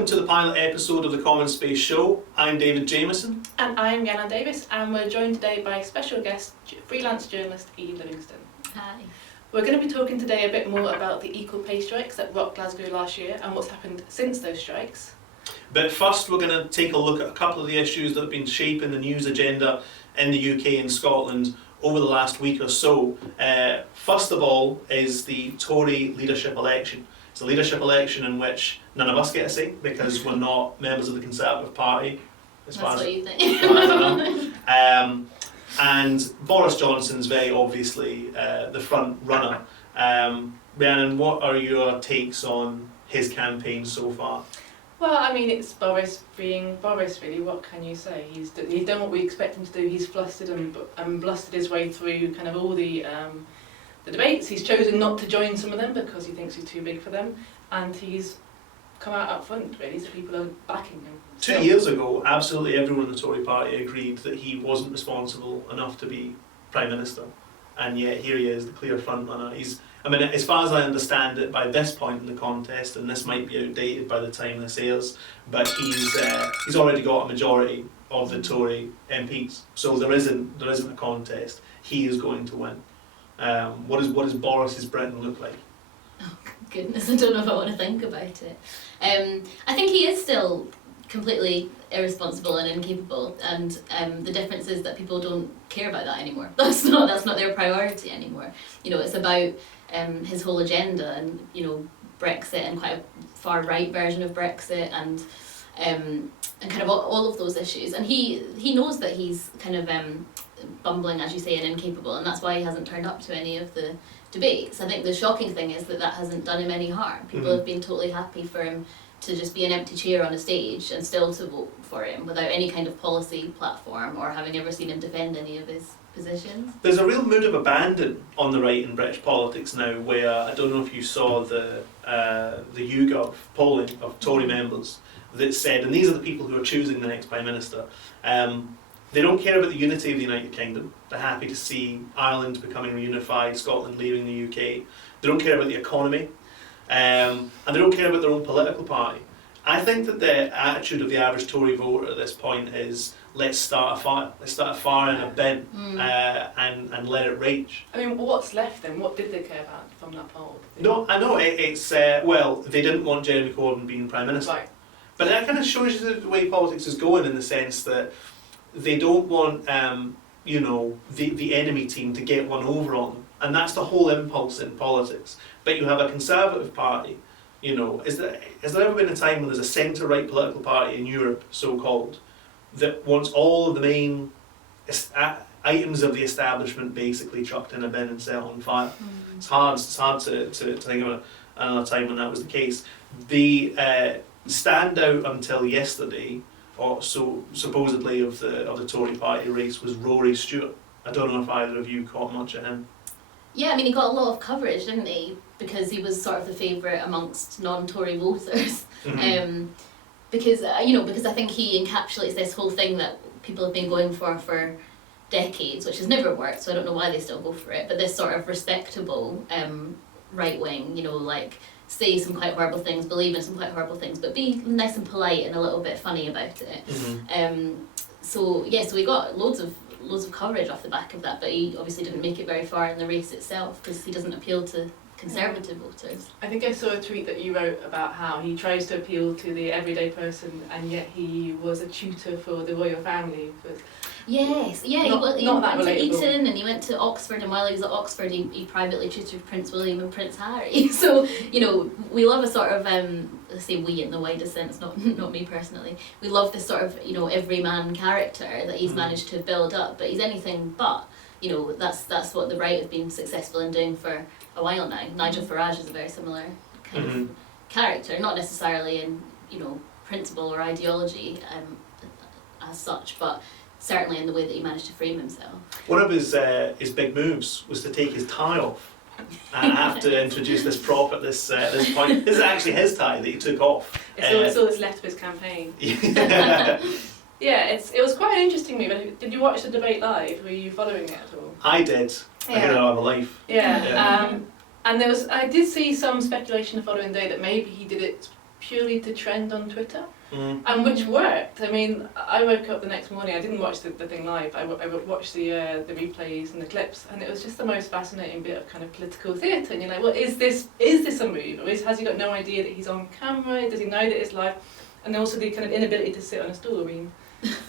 Welcome to the pilot episode of the CommonSpace show. I'm David Jamieson. And I'm Rhiannon Davies, and we're joined today by special guest, freelance journalist Eve Livingston. Hi. We're going to be talking today a bit more about the equal pay strikes that rocked Glasgow last year and what's happened since those strikes. But first we're going to take a look at a couple of the issues that have been shaping the news agenda in the UK and Scotland over the last week or so. First of all is the Tory leadership election. It's a leadership election in which none of us get a say because we're not members of the Conservative Party. That's what you think. As far as I know. And Boris Johnson's very obviously the front runner. Rhiannon, what are your takes on his campaign so far? Well, I mean, it's Boris being Boris, really. What can you say? He's done what we expect him to do. He's flustered and blustered his way through kind of all the debates. He's chosen not to join some of them because he thinks he's too big for them, and he's come out up front, really, so people are backing him. 2 years ago, absolutely everyone in the Tory party agreed that he wasn't responsible enough to be Prime Minister, and yet here he is, the clear front runner. As far as I understand it, by this point in the contest, and this might be outdated by the time this airs, but he's already got a majority of the Tory MPs, so there isn't a contest. He is going to win. What does Boris's Britain look like? Oh goodness, I don't know if I want to think about it. I think he is still completely irresponsible and incapable, and the difference is that people don't care about that anymore. That's not their priority anymore. You know, it's about his whole agenda and, you know, Brexit and quite a far right version of Brexit and kind of all of those issues. And he knows that he's kind of bumbling, as you say, and incapable, and that's why he hasn't turned up to any of the debates. I think the shocking thing is that hasn't done him any harm. People have been totally happy for him to just be an empty chair on a stage and still to vote for him without any kind of policy platform or having ever seen him defend any of his positions. There's a real mood of abandon on the right in British politics now, where I don't know if you saw the YouGov polling of Tory members that said, and these are the people who are choosing the next Prime Minister, they don't care about the unity of the United Kingdom. They're happy to see Ireland becoming reunified, Scotland leaving the UK. They don't care about the economy, and they don't care about their own political party. I think that the attitude of the average Tory voter at this point is, let's start a fire. Let's start a fire in a bin and let it rage. I mean, what's left then? What did they care about from that poll? No, I know, it's, well, they didn't want Jeremy Corbyn being Prime Minister. Right. But that kind of shows you the way politics is going, in the sense that they don't want, the enemy team to get one over on them. And that's the whole impulse in politics. But you have a Conservative party, you know, has there ever been a time when there's a centre-right political party in Europe, so-called, that wants all of the main items of the establishment basically chucked in a bin and set on fire? It's hard to think of another time when that was the case. The standout until yesterday, or so supposedly, of the Tory party race was Rory Stewart. I don't know if either of you caught much of him. Yeah, I mean, he got a lot of coverage, didn't he? Because he was sort of the favourite amongst non-Tory voters. Because I think he encapsulates this whole thing that people have been going for decades, which has never worked, so I don't know why they still go for it, but this sort of respectable right wing, you know, like, say some quite horrible things, believe in some quite horrible things, but be nice and polite and a little bit funny about it. So we got loads of coverage off the back of that, but he obviously didn't make it very far in the race itself because he doesn't appeal to Conservative voters. I think I saw a tweet that you wrote about how he tries to appeal to the everyday person, and yet he was a tutor for the royal family. But yes, yeah, he went to Eton and he went to Oxford, and while he was at Oxford he privately tutored Prince William and Prince Harry. So, you know, we love a sort of, let's say we in the widest sense, not me personally, we love this sort of, you know, everyman character that he's managed to build up, but he's anything but. You know, that's what the right have been successful in doing for a while now. Nigel Farage is a very similar kind of character, not necessarily in, you know, principle or ideology as such, but certainly in the way that he managed to frame himself. One of his big moves was to take his tie off. I have to introduce this prop at this point. This is actually his tie that he took off. It's all that's left of his campaign. Yeah, it was quite an interesting move. Did you watch the debate live? Were you following it at all? I did. Yeah. I don't have a life. Yeah. And I did see some speculation the following day that maybe he did it purely to trend on Twitter. Mm. And which worked. I mean, I woke up the next morning, I didn't watch the thing live, I watched the replays and the clips, and it was just the most fascinating bit of kind of political theatre. And you're like, well, is this a move? Or has he got no idea that he's on camera? Does he know that it's live? And also the kind of inability to sit on a stool. I mean,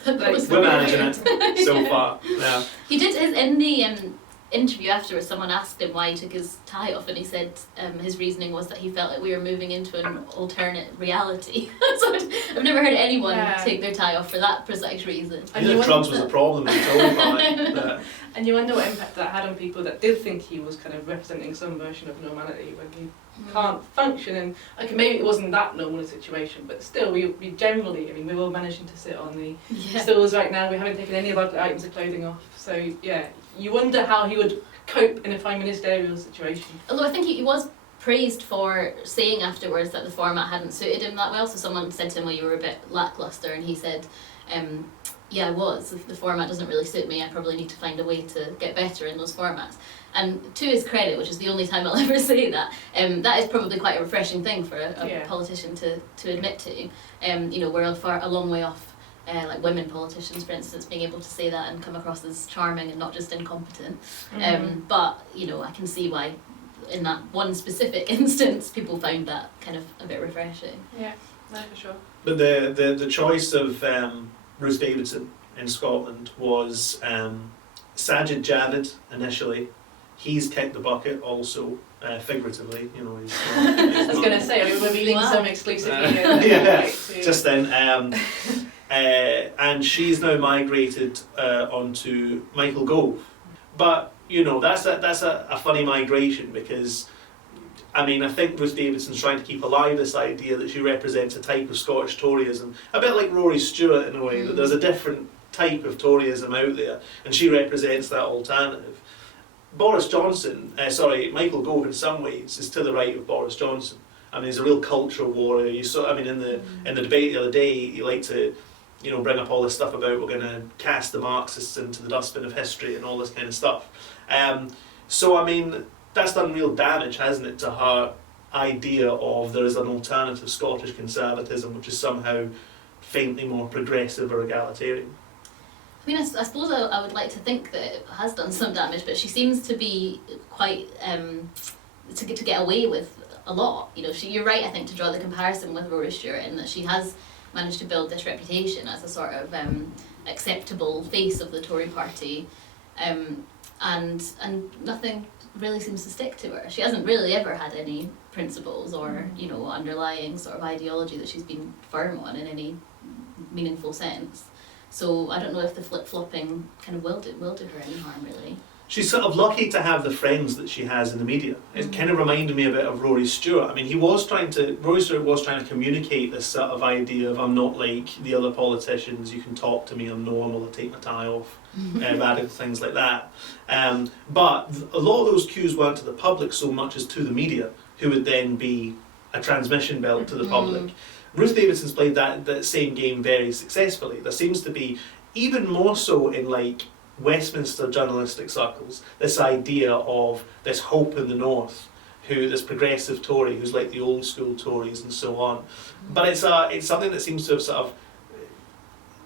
like, We're managing it so far. Yeah. He did in the interview afterwards. Someone asked him why he took his tie off, and he said his reasoning was that he felt like we were moving into an alternate reality. So I've never heard anyone take their tie off for that precise reason. I knew drugs was a problem in told And you wonder what impact that had on people that did think he was kind of representing some version of normality when he can't function. And okay, maybe it wasn't that normal a situation, but still, we generally, I mean, we're all managing to sit on the stools right now. We haven't taken any of our items of clothing off. So yeah, you wonder how he would cope in a prime ministerial situation. Although I think he was praised for saying afterwards that the format hadn't suited him that well. So someone said to him, well, you were a bit lacklustre, and he said, yeah, I was. If the format doesn't really suit me, I probably need to find a way to get better in those formats. And to his credit, which is the only time I'll ever say that, that is probably quite a refreshing thing for a politician to admit to. You know, we're a long way off, like women politicians, for instance, being able to say that and come across as charming and not just incompetent. But, you know, I can see why in that one specific instance people found that kind of a bit refreshing. Yeah, no, for sure. But the choice of Ruth Davidson in Scotland was Sajid Javid initially. He's kicked the bucket also, figuratively, you know. I was going to say, we're revealing some exclusively. Just then. And she's now migrated onto Michael Gove. But, you know, that's a funny migration because, I mean, I think Ruth Davidson's trying to keep alive this idea that she represents a type of Scottish Toryism, a bit like Rory Stewart in a way, that there's a different type of Toryism out there, and she represents that alternative. Michael Gove in some ways is to the right of Boris Johnson. I mean, he's a real cultural warrior. You saw, I mean, in the debate the other day, he liked to, you know, bring up all this stuff about we're going to cast the Marxists into the dustbin of history and all this kind of stuff. So, I mean, that's done real damage, hasn't it, to her idea of there is an alternative Scottish conservatism which is somehow faintly more progressive or egalitarian. I mean, I suppose I would like to think that it has done some damage, but she seems to be quite to get away with a lot. You know, you're right, I think, to draw the comparison with Rory Stewart in that she has managed to build this reputation as a sort of acceptable face of the Tory party, and nothing really seems to stick to her. She hasn't really ever had any principles or, you know, underlying sort of ideology that she's been firm on in any meaningful sense. So I don't know if the flip-flopping kind of will do her any harm, really. She's sort of lucky to have the friends that she has in the media. It kind of reminded me a bit of Rory Stewart. I mean, Rory Stewart was trying to communicate this sort of idea of I'm not like the other politicians, you can talk to me, I'm normal, I take my tie off, added things like that. But a lot of those cues weren't to the public so much as to the media, who would then be a transmission belt to the public. Ruth Davidson's played that same game very successfully. There seems to be, even more so in like Westminster journalistic circles, this idea of this hope in the north, this progressive Tory who's like the old school Tories and so on. But it's something that seems to have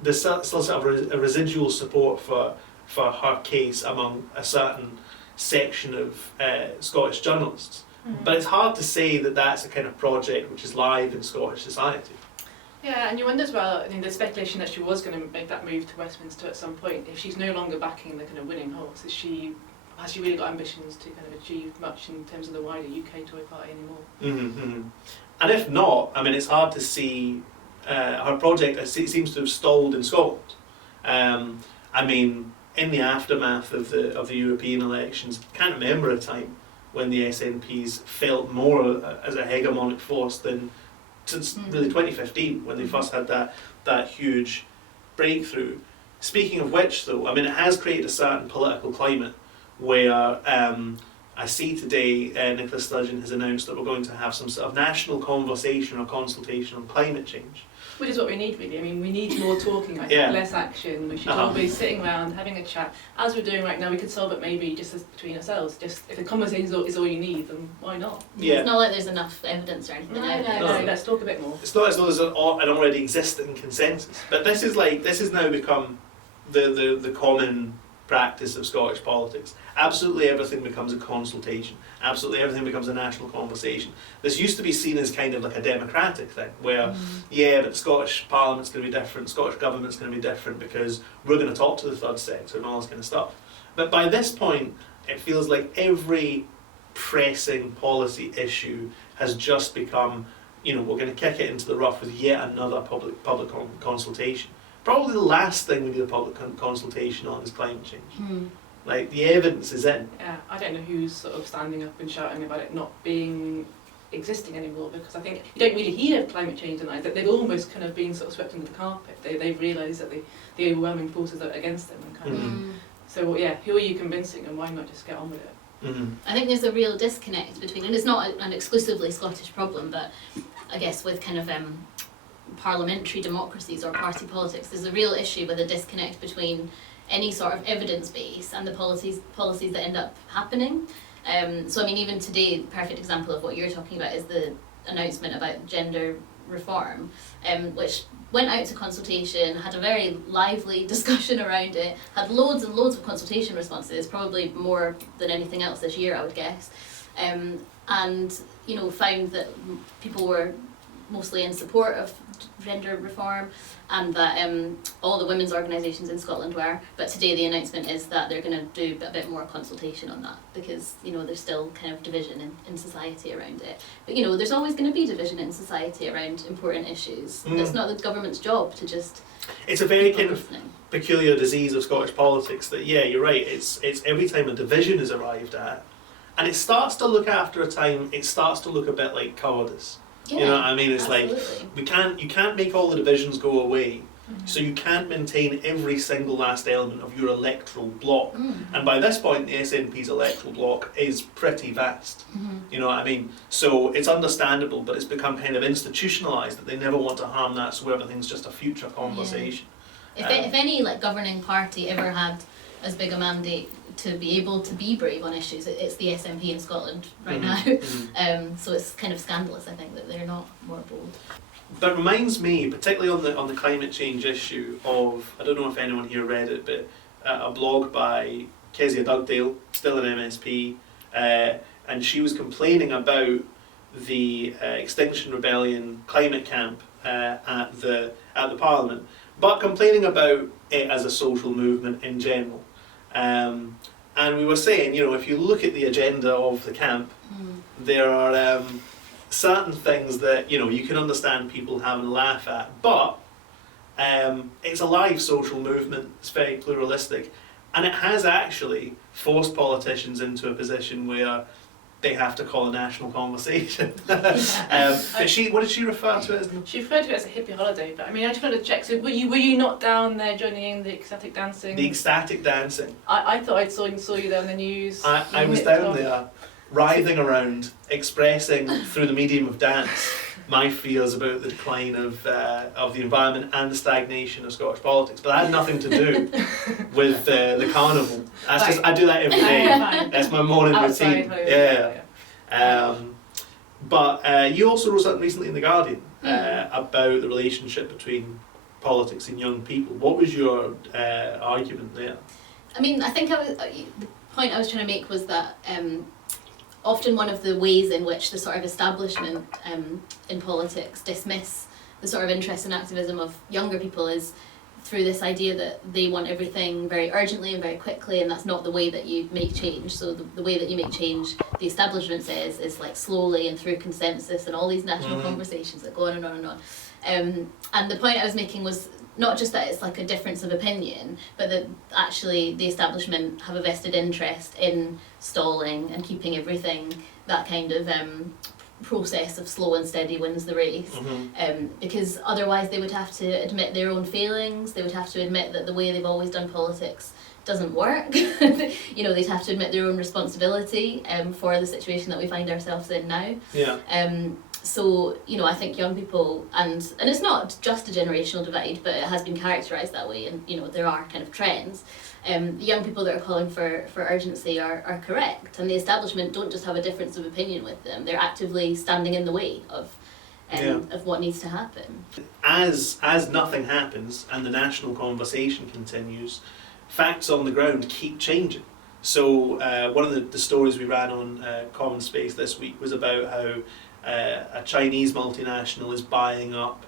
there's still sort of a residual support for her case among a certain section of Scottish journalists. But it's hard to say that that's a kind of project which is live in Scottish society. Yeah, and you wonder as well, I mean, the speculation that she was going to make that move to Westminster at some point, if she's no longer backing the kind of winning horse, has she really got ambitions to kind of achieve much in terms of the wider UK Tory party anymore? And if not, I mean, it's hard to see her project seems to have stalled in Scotland. I mean, in the aftermath of the European elections, I can't remember a time when the SNPs felt more as a hegemonic force than since really 2015, when they first had that huge breakthrough. Speaking of which, though, I mean, it has created a certain political climate where I see today Nicola Sturgeon has announced that we're going to have some sort of national conversation or consultation on climate change. Which is what we need, really. I mean, we need more talking, I think, Yeah. less action. We should all be sitting around, having a chat. As we're doing right now, we could solve it maybe just between ourselves. Just if the conversation is all you need, then why not? Yeah. It's not like there's enough evidence or anything. No, let's talk a bit more. It's not as though there's an already existing consensus, but this has now become the common practice of Scottish politics. Absolutely everything becomes a consultation. Absolutely everything becomes a national conversation. This used to be seen as kind of like a democratic thing, where, yeah, but the Scottish Parliament's going to be different, Scottish Government's going to be different because we're going to talk to the third sector and all this kind of stuff. But by this point, it feels like every pressing policy issue has just become, we're going to kick it into the rough with yet another public consultation. Probably the last thing we need a public consultation on is climate change. Like, the evidence is in. Yeah, I don't know who's sort of standing up and shouting about it not existing anymore, because I think you don't really hear of climate change tonight. That they've almost kind of been sort of swept under the carpet. They've realised that the overwhelming forces are against them. And kind of, so yeah, who are you convincing, and why not just get on with it? I think there's a real disconnect between, and it's not an exclusively Scottish problem, but I guess with kind of parliamentary democracies or party politics, there's a real issue with a disconnect between any sort of evidence base and the policies that end up happening. So I mean, even today, the perfect example of what you're talking about is the announcement about gender reform, which went out to consultation, had a very lively discussion around it, had loads and loads of consultation responses, probably more than anything else this year, I would guess, and found that people were mostly in support of gender reform, and that all the women's organisations in Scotland were. But today the announcement is that they're going to do a bit more consultation on that, because there's still kind of division in society around it. But there's always going to be division in society around important issues. It's not the government's job to just... It's a very kind of peculiar disease of Scottish politics that, yeah, you're right, it's every time a division is arrived at, and it starts to look after a time, it starts to look a bit like cowardice. Yeah, you know what I mean? It's absolutely. like you can't make all the divisions go away, so you can't maintain every single last element of your electoral block. And by this point, the SNP's electoral block is pretty vast. You know what I mean? So it's understandable, but it's become kind of institutionalised that they never want to harm that, so everything's just a future conversation. Yeah. If any governing party ever had as big a mandate to be able to be brave on issues, it's the SNP in Scotland right now. So it's kind of scandalous, I think, that they're not more bold. But it reminds me, particularly on the climate change issue, of, I don't know if anyone here read it, but a blog by Kezia Dugdale, still an MSP, and she was complaining about the Extinction Rebellion climate camp at the Parliament, but complaining about it as a social movement in general. And we were saying, if you look at the agenda of the camp, there are certain things that, you can understand people having a laugh at, but it's a live social movement, it's very pluralistic, and it has actually forced politicians into a position where they have to call a national conversation. What did she refer to it as? She referred to it as a hippie holiday, but I mean, I just wanted to check, so were you not down there joining in the ecstatic dancing? The ecstatic dancing. I thought I saw you there on the news. I was down there, writhing around, expressing through the medium of dance my fears about the decline of the environment and the stagnation of Scottish politics. But that had nothing to do with the carnival. That's Right. just, I do that every day. That's my morning Outside, routine. Yeah. But you also wrote something recently in The Guardian about the relationship between politics and young people. What was your argument there? I mean, I think the point I was trying to make was that often one of the ways in which the sort of establishment in politics dismiss the sort of interest and activism of younger people is through this idea that they want everything very urgently and very quickly, and that's not the way that you make change. So the way that you make change, the establishment says, is like slowly and through consensus and all these national conversations that go on and on and on. And the point I was making was not just that it's like a difference of opinion, but that actually the establishment have a vested interest in stalling and keeping everything that kind of process of slow and steady wins the race. Because otherwise they would have to admit their own failings, they would have to admit that the way they've always done politics doesn't work. They'd have to admit their own responsibility for the situation that we find ourselves in now. So, you know, I think young people, and it's not just a generational divide, but it has been characterised that way, and, you know, there are kind of trends. The young people that are calling for urgency are correct, and the establishment don't just have a difference of opinion with them, they're actively standing in the way of what needs to happen. As nothing happens and the national conversation continues, facts on the ground keep changing. So one of the stories we ran on CommonSpace this week was about how a Chinese multinational is buying up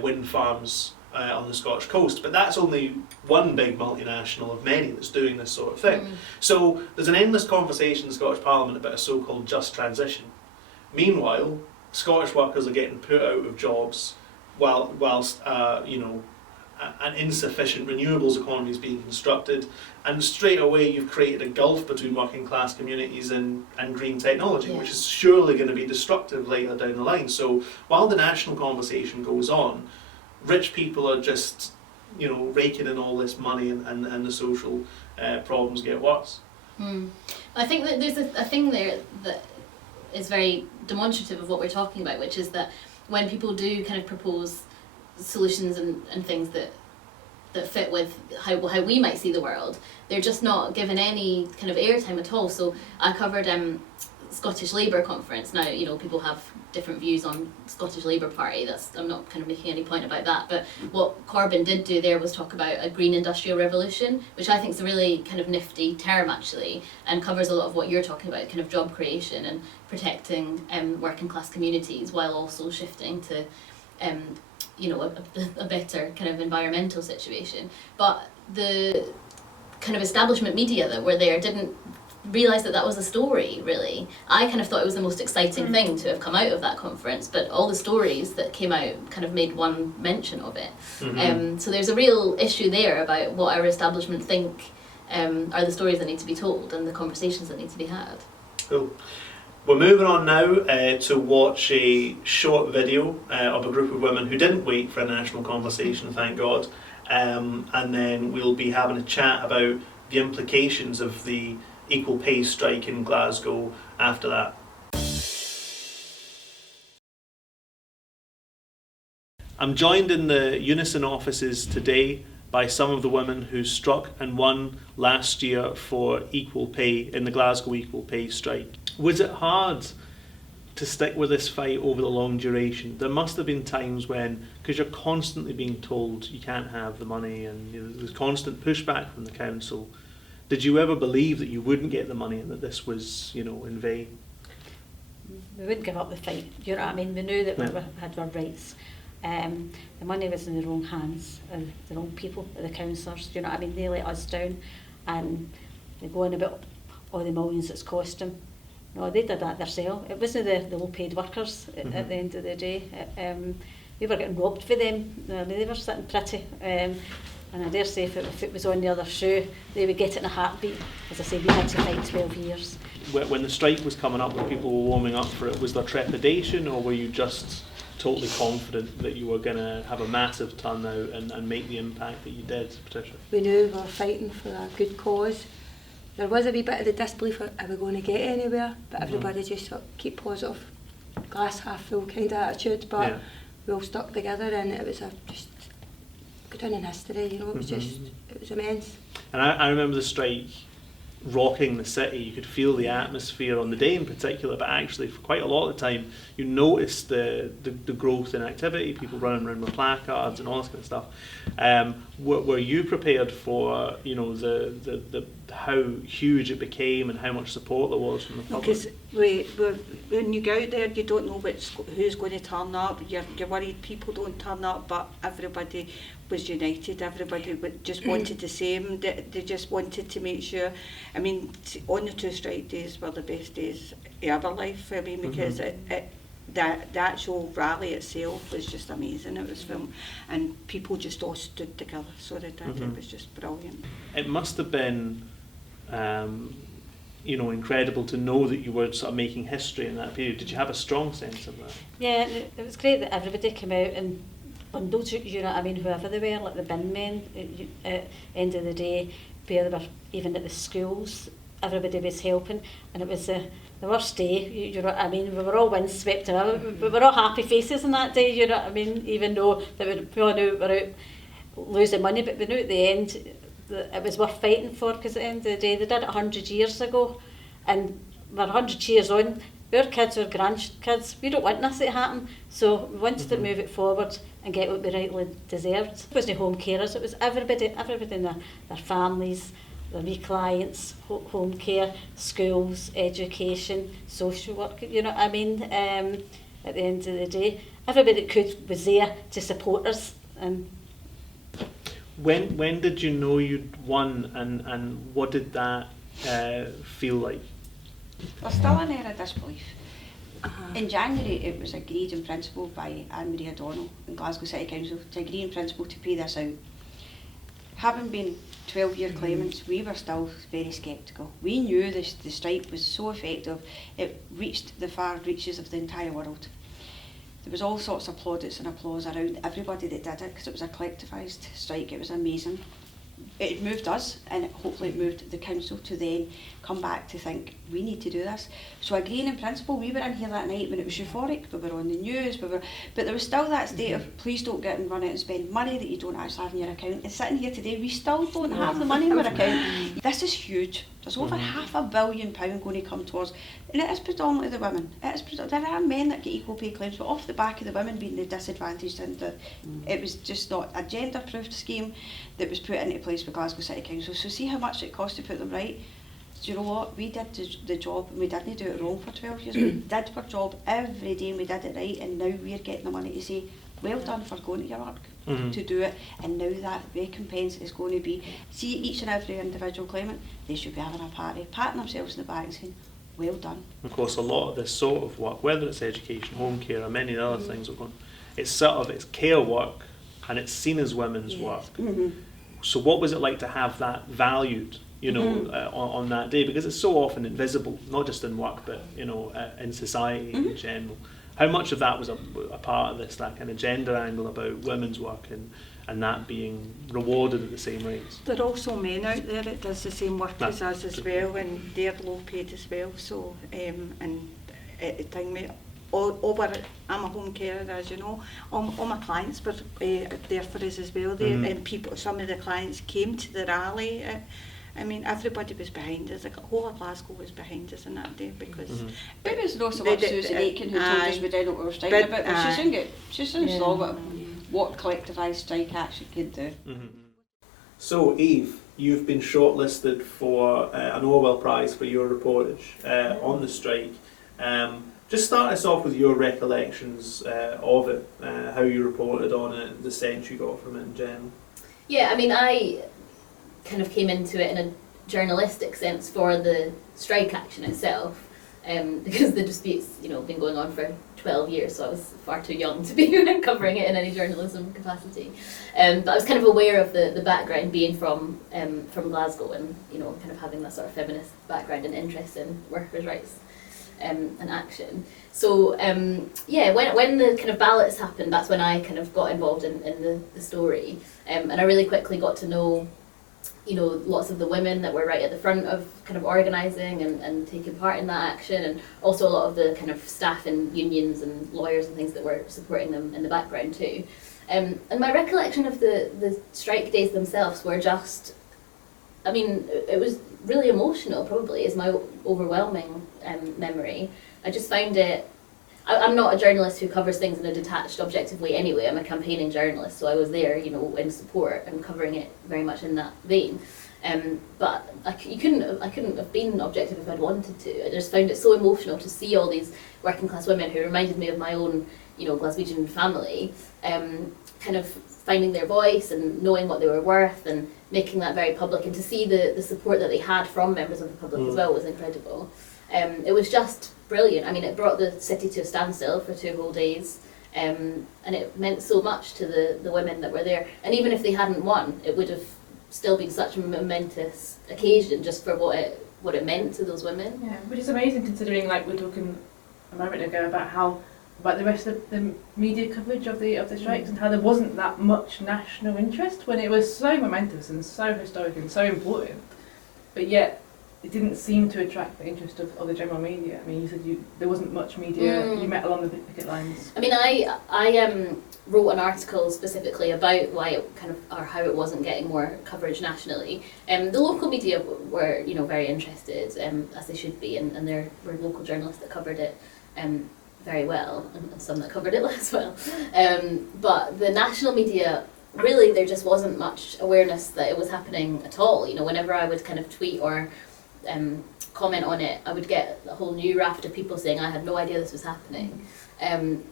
wind farms on the Scottish coast, but that's only one big multinational of many that's doing this sort of thing. So there's an endless conversation in the Scottish Parliament about a so-called just transition. Meanwhile, Scottish workers are getting put out of jobs whilst you know, an insufficient renewables economy is being constructed, and straight away you've created a gulf between working class communities and green technology, which is surely going to be destructive later down the line. So while the national conversation goes on, rich people are just, you know, raking in all this money, and the social problems get worse. I think that there's a thing there that is very demonstrative of what we're talking about, which is that when people do kind of propose solutions and things that fit with how we might see the world, they're just not given any kind of airtime at all. So I covered Scottish Labour conference. Now, you know, people have different views on Scottish Labour Party. I'm not kind of making any point about that, but what Corbyn did do there was talk about a green industrial revolution, which I think is a really kind of nifty term actually, and covers a lot of what you're talking about, kind of job creation and protecting working class communities while also shifting to you know, a better kind of environmental situation. But the kind of establishment media that were there didn't realise that was a story, really. I kind of thought it was the most exciting thing to have come out of that conference, but all the stories that came out kind of made one mention of it. So there's a real issue there about what our establishment think are the stories that need to be told and the conversations that need to be had. Cool. We're moving on now to watch a short video of a group of women who didn't wait for a national conversation, thank God, and then we'll be having a chat about the implications of the equal pay strike in Glasgow after that. I'm joined in the Unison offices today by some of the women who struck and won last year for equal pay in the Glasgow equal pay strike. Was it hard to stick with this fight over the long duration? There must have been times when, because you're constantly being told you can't have the money, and, you know, there's constant pushback from the council. Did you ever believe that you wouldn't get the money and that this was, you know, in vain? We wouldn't give up the fight. You know what I mean? We knew that we had our rights. The money was in the wrong hands of the wrong people, the councillors. You know what I mean? They let us down, and they go on about all the millions it's cost them. No, they did that themselves. It wasn't the low-paid workers at the end of the day. We were getting robbed for them. They were sitting pretty. And I dare say if it was on the other shoe, they would get it in a heartbeat. As I say, we had to fight 12 years. When the strike was coming up, when people were warming up for it, was there trepidation, or were you just totally confident that you were going to have a massive turnout and make the impact that you did, Patricia? We knew we were fighting for a good cause. There was a wee bit of the disbelief, are we going to get anywhere? But everybody just sort of keep positive, glass half full kind of attitude. But we all stuck together, and it was just good on in history, you know. It was just, it was immense. And I remember the strike rocking the city. You could feel the atmosphere on the day in particular, but actually for quite a lot of the time you noticed the growth in activity, people running around with placards and all this kind of stuff. Were you prepared for, you know, the how huge it became and how much support there was from the public? Because when you go out there, you don't know who's going to turn up. You're worried people don't turn up, but everybody was united. Everybody just wanted the same. They just wanted to make sure. I mean, on the two strike days were the best days of our life for me, because the actual rally itself was just amazing. It was film, and people just all stood together, so they did. It was just brilliant. It must have been you know, incredible to know that you were sort of making history in that period. Did you have a strong sense of that? Yeah, it was great that everybody came out and bundled, you know what I mean, whoever they were, like the bin men at the end of the day, where they were even at the schools, everybody was helping, and it was the worst day, you know what I mean, we were all windswept and we were all happy faces on that day, you know what I mean, even though that we knew we were out losing money, but we knew at the end that it was worth fighting for, because at the end of the day they did it 100 years ago, and we're 100 years on, our kids, our grandkids, we don't want this to happen, so we wanted to move it forward and get what we rightly deserved. It wasn't home carers, it was everybody in their families, their wee clients, home care, schools, education, social work, you know what I mean, at the end of the day. Everybody that could was there to support us. And when did you know you'd won, and what did that feel like? There's still an air of disbelief. In January it was agreed in principle by Anne-Marie O'Donnell in Glasgow City Council to agree in principle to pay this out. Having been 12-year claimants, we were still very sceptical. We knew the strike was so effective, it reached the far reaches of the entire world. There was all sorts of plaudits and applause around everybody that did it, because it was a collectivised strike. It was amazing. It moved us, and hopefully it moved the council to then come back to think, we need to do this. So agreeing in principle, we were in here that night when it was euphoric, we were on the news, but there was still that state of, please don't get and run out and spend money that you don't actually have in your account. And sitting here today, we still don't have the money in our account. This is huge. There's over £500 million going to come towards, and it is predominantly the women. There are men that get equal pay claims, but off the back of the women being the disadvantaged, and it was just not a gender-proofed scheme that was put into place by Glasgow City Council. So see how much it cost to put them right. Do you know what? We did the job, and we didn't do it wrong for 12 years. We did our job every day, and we did it right, and now we're getting the money to say, well done for going to your work to do it, and now that recompense is going to be, see each and every individual claimant, they should be having a party, patting themselves in the back and saying, well done. Of course, a lot of this sort of work, whether it's education, home care, or many other things, it's care work, and it's seen as women's work. So what was it like to have that valued, you know, on that day? Because it's so often invisible, not just in work, but, you know, in society in general. How much of that was a part of this, that kind of gender angle about women's work and that being rewarded at the same rates? There are also men out there that does the same work as us as well, and they're low paid as well. So, and at the time, I'm a home carer, as you know. All my clients were there for us as well. And some of the clients came to the rally. I mean, everybody was behind us. The whole of Glasgow was behind us on that day, because Maybe it's not so much Susan Aiken who told us we did what we were striking about, but she soon saw what collectivised strike actually could do. So, Eve, you've been shortlisted for an Orwell Prize for your reportage on the strike. Just start us off with your recollections of it, how you reported on it, the sense you got from it in general. Yeah, I mean, I kind of came into it in a journalistic sense for the strike action itself, because the dispute's, you know, been going on for 12 years, so I was far too young to be covering it in any journalism capacity. But I was kind of aware of the background, being from Glasgow, and, you know, kind of having that sort of feminist background and interest in workers' rights and action. So yeah, when the kind of ballots happened, that's when I kind of got involved in the story, and I really quickly got to know, you know, lots of the women that were right at the front of kind of organising and taking part in that action, and also a lot of the kind of staff and unions and lawyers and things that were supporting them in the background too. And my recollection of the strike days themselves were just, I mean, it was really emotional, probably, is my overwhelming memory. I just found it, I'm not a journalist who covers things in a detached, objective way anyway. I'm a campaigning journalist, so I was there, you know, in support and covering it very much in that vein. But I couldn't have been objective if I'd wanted to. I just found it so emotional to see all these working class women who reminded me of my own, you know, Glaswegian family, kind of finding their voice and knowing what they were worth and making that very public, and to see the support that they had from members of the public as well was incredible. It was just brilliant. I mean, it brought the city to a standstill for 2 whole days, and it meant so much to the women that were there. And even if they hadn't won, it would have still been such a momentous occasion just for what it meant to those women. Yeah, which is amazing considering, like, we're talking a moment ago about the rest of the media coverage of the strikes and how there wasn't that much national interest when it was so momentous and so historic and so important. But yet, it didn't seem to attract the interest of the general media. I mean, you said there wasn't much media. You met along the picket lines. I mean, I wrote an article specifically about why it kind of, or how it wasn't getting more coverage nationally. The local media were, you know, very interested, as they should be, and there were local journalists that covered it very well, and some that covered it less well. But the national media, really, there just wasn't much awareness that it was happening at all. You know, whenever I would kind of tweet or comment on it, I would get a whole new raft of people saying I had no idea this was happening. And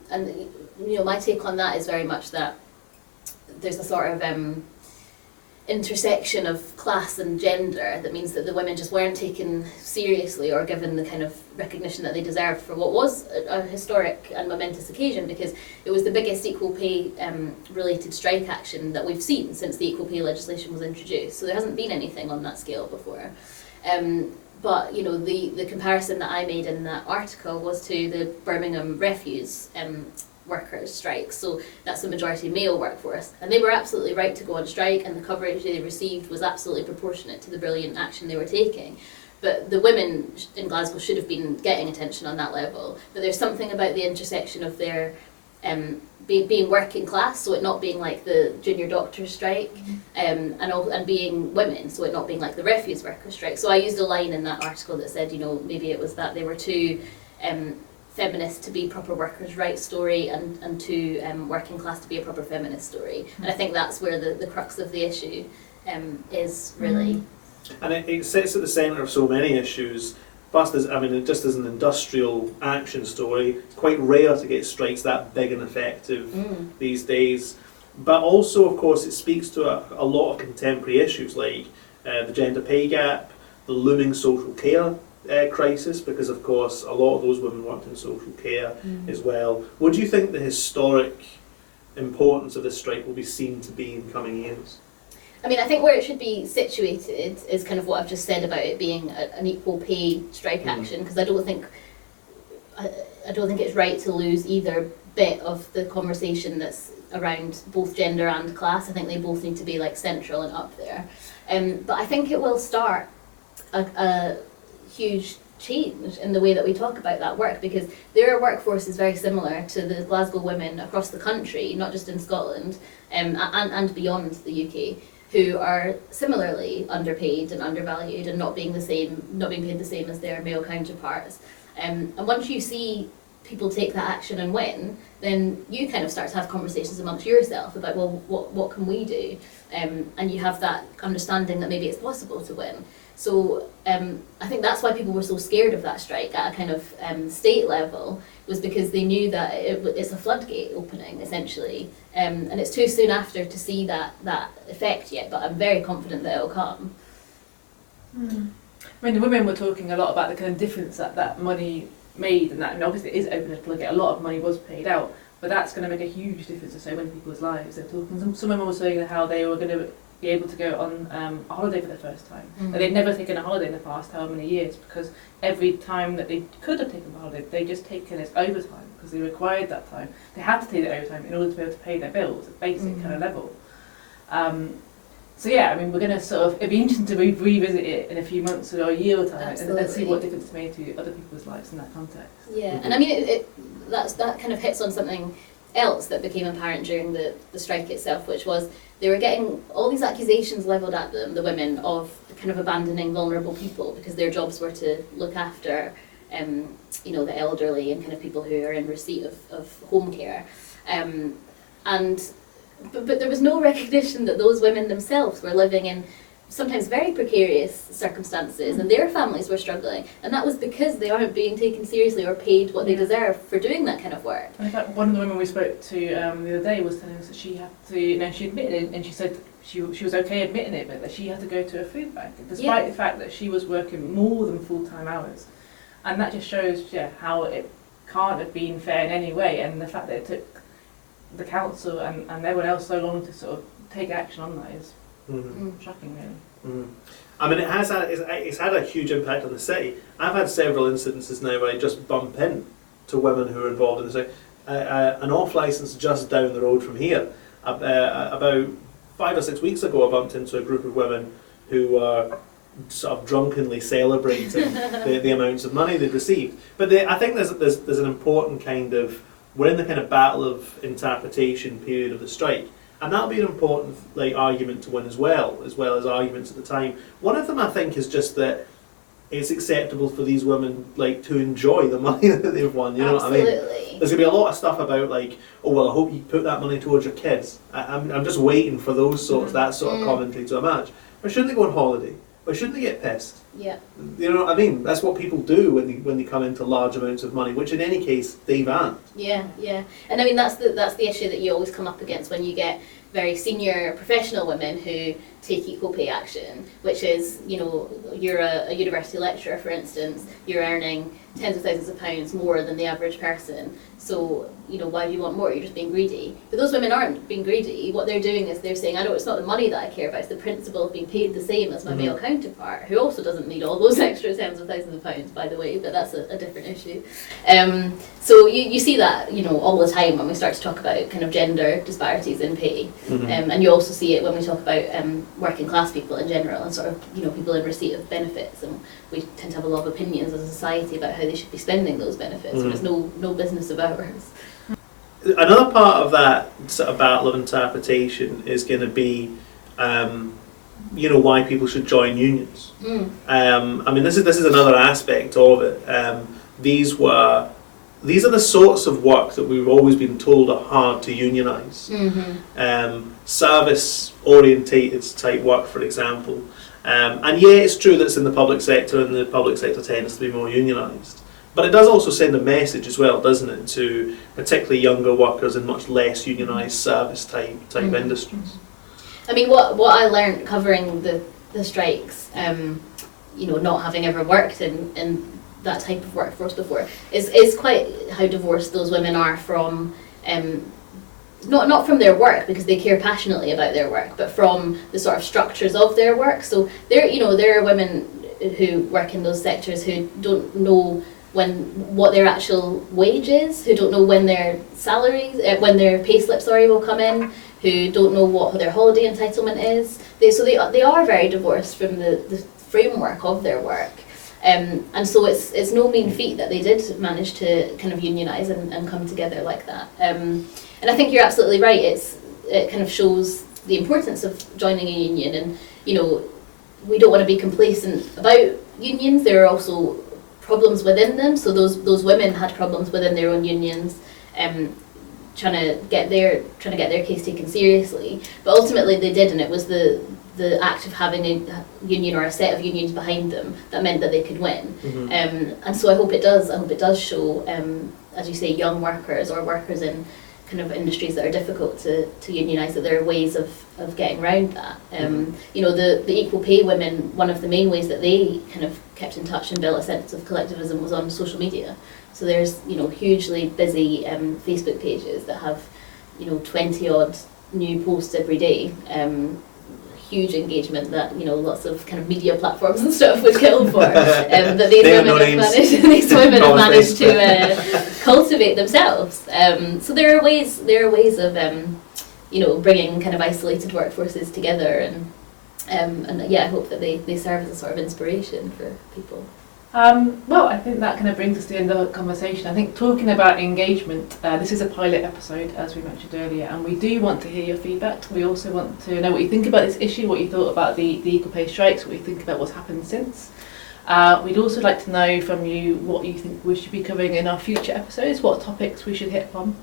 you know, my take on that is very much that there's a sort of intersection of class and gender that means that the women just weren't taken seriously or given the kind of recognition that they deserved for what was a historic and momentous occasion, because it was the biggest equal pay related strike action that we've seen since the equal pay legislation was introduced. So there hasn't been anything on that scale before. But you know, the comparison that I made in that article was to the Birmingham refuse workers' strikes. So that's the majority male workforce, and they were absolutely right to go on strike, and the coverage they received was absolutely proportionate to the brilliant action they were taking. But the women in Glasgow should have been getting attention on that level. But there's something about the intersection of their being working class, so it not being like the junior doctors' strike, and being women, so it not being like the refuse workers' strike. So I used a line in that article that said, you know, maybe it was that they were too feminist to be proper workers' rights story, and too working class to be a proper feminist story. And I think that's where the crux of the issue is really. And it sits at the centre of so many issues. Plus, I mean, it just as an industrial action story, it's quite rare to get strikes that big and effective these days. But also, of course, it speaks to a lot of contemporary issues like the gender pay gap, the looming social care crisis, because, of course, a lot of those women worked in social care as well. What do you think the historic importance of this strike will be seen to be in coming years? I mean, I think where it should be situated is kind of what I've just said about it being an equal pay strike action, because I don't think it's right to lose either bit of the conversation that's around both gender and class. I think they both need to be like central and up there. But I think it will start a huge change in the way that we talk about that work, because their workforce is very similar to the Glasgow women across the country, not just in Scotland, and beyond the UK, who are similarly underpaid and undervalued and not being paid the same as their male counterparts. And once you see people take that action and win, then you kind of start to have conversations amongst yourself about, well, what can we do? And you have that understanding that maybe it's possible to win. So I think that's why people were so scared of that strike at a kind of state level, was because they knew that it's a floodgate opening, essentially. And it's too soon after to see that effect yet, but I'm very confident that it'll come. I mean, the women were talking a lot about the kind of difference that money made, and that, and obviously it is open to public. A lot of money was paid out, but that's going to make a huge difference to so many people's lives. They're talking. Some women were saying how they were going to be able to go on a holiday for the first time. And they'd never taken a holiday in the past how many years, because every time that they could have taken a holiday, they just taken it as overtime, because they required that time. They had to take the overtime in order to be able to pay their bills at basic kind of level. So yeah, I mean, we're going to sort of, it'd be interesting to revisit it in a few months or a year or time, and see what difference it made to other people's lives in that context. Yeah, and I mean, that kind of hits on something else that became apparent during the strike itself, which was they were getting all these accusations levelled at them, the women, of kind of abandoning vulnerable people, because their jobs were to look after you know, the elderly and kind of people who are in receipt of home care. But there was no recognition that those women themselves were living in sometimes very precarious circumstances, and their families were struggling, and that was because they aren't being taken seriously or paid what they deserve for doing that kind of work. And in fact, one of the women we spoke to the other day was telling us that she had to, you know, she admitted it, and she said she was okay admitting it, but that she had to go to a food bank, despite the fact that she was working more than full-time hours. And that just shows how it can't have been fair in any way, and the fact that it took the council and everyone else so long to sort of take action on that is shocking, really. I mean, it's had a huge impact on the city. I've had several incidences now where I just bump in to women who are involved in the city. An off licence just down the road from here. About 5 or 6 weeks ago, I bumped into a group of women who were sort of drunkenly celebrating the amounts of money they'd received. But I think there's an important kind of, we're in the kind of battle of interpretation period of the strike, and that'll be an important argument to win as well as arguments at the time. One of them, I think, is just that it's acceptable for these women to enjoy the money that they've won. You know Absolutely. what I mean? There's gonna be a lot of stuff about oh well, I hope you put that money towards your kids. I'm just waiting for those that sort of commentary to emerge. Or shouldn't they go on holiday? Or shouldn't they get pissed? Yeah. You know what I mean? That's what people do when they come into large amounts of money, which in any case they've earned. Yeah, yeah. And I mean that's the issue that you always come up against when you get very senior professional women who take equal pay action, which is, you're a university lecturer, for instance, you're earning tens of thousands of pounds more than the average person, so why do you want more? You're just being greedy. But those women aren't being greedy. What they're doing is they're saying, it's not the money that I care about, it's the principle of being paid the same as my male counterpart, who also doesn't need all those extra tens of thousands of pounds, by the way, but that's a different issue. So you see that all the time when we start to talk about kind of gender disparities in pay, and you also see it when we talk about working class people in general and sort of people in receipt of benefits, and we tend to have a lot of opinions as a society about how they should be spending those benefits, and it's no business of ours. Another part of that sort of battle of interpretation is going to be, why people should join unions. I mean, this is another aspect of it. These are the sorts of work that we've always been told are hard to unionise. Service orientated type work, for example. And yeah, it's true that it's in the public sector, and the public sector tends to be more unionised. But it does also send a message as well, doesn't it, to particularly younger workers in much less unionised service type industries. I mean, what I learned covering the strikes, not having ever worked in that type of workforce before, is quite how divorced those women are from, not from their work, because they care passionately about their work, but from the sort of structures of their work. So there are women who work in those sectors who don't know what their actual wage is, who don't know when their salaries, when their pay slips will come in, who don't know what their holiday entitlement is. They are very divorced from the framework of their work. And so it's no mean feat that they did manage to kind of unionise and come together like that. And I think you're absolutely right. It kind of shows the importance of joining a union, and we don't want to be complacent about unions. There are also problems within them. So those women had problems within their own unions, trying to get their case taken seriously. But ultimately they did, and it was the act of having a union or a set of unions behind them that meant that they could win. And so I hope it does show, as you say, young workers or workers in kind of industries that are difficult to unionise, that there are ways of getting around that. The equal pay women, one of the main ways that they kind of kept in touch and built a sense of collectivism was on social media. So there's hugely busy Facebook pages that have 20 odd new posts every day. Huge engagement that lots of kind of media platforms and stuff would kill for. That these women have managed to cultivate themselves. So there are ways of bringing kind of isolated workforces together, and I hope that they serve as a sort of inspiration for people. Well, I think that kind of brings us to the end of the conversation. I think talking about engagement, this is a pilot episode, as we mentioned earlier, and we do want to hear your feedback. We also want to know what you think about this issue, what you thought about the equal pay strikes, what you think about what's happened since. We'd also like to know from you what you think we should be covering in our future episodes, what topics we should hit upon.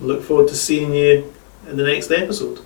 Look forward to seeing you in the next episode.